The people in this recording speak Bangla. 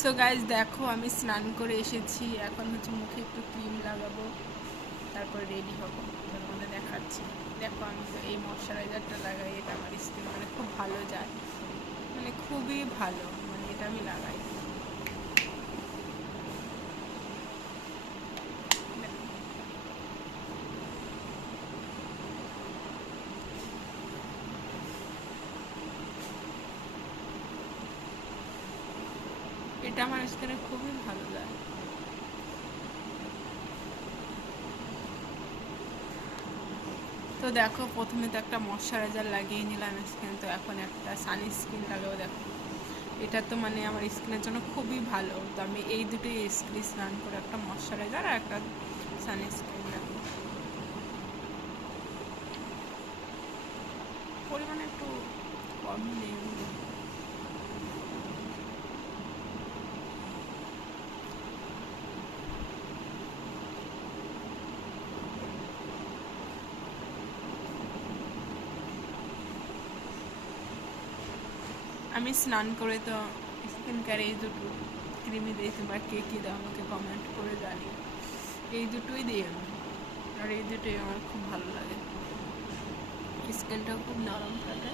সো গাইজ দেখো আমি স্নান করে এসেছি, এখন হচ্ছে মুখে একটু ক্রিম লাগাবো, তারপর রেডি হবো, তোমাদের দেখাচ্ছি। দেখো আমি তো এই ময়শ্চারাইজারটা লাগাই, এটা আমার স্কিন মানে খুব ভালো যায়, মানে খুবই ভালো, মানে এটা আমি লাগাই। এটা আমার স্কিনে খুবই ভালো যায়। তো দেখো প্রথমে তো একটা ময়শ্চারাইজার লাগিয়ে নিলাম স্কিন, তো এখন একটা সানস্ক্রিন লাগাবো। দেখো এটা তো মানে আমার স্কিনের জন্য খুবই ভালো, তো আমি এই দুটোই স্কিন স্নান করে, একটা ময়শ্চারাইজার আর একটা সানস্ক্রিন। দেখো পরিমাণে একটু কম নেই। আমি স্নান করে তো স্কিন কেয়ার এই দুটো ক্রিমই দিই। তোমরা কে কী দাও আমাকে কমেন্ট করে জানি। এই দুটোই দিই আমি, আর এই দুটোই আমার খুব ভালো লাগে, স্কিনটাও খুব নরম থাকে।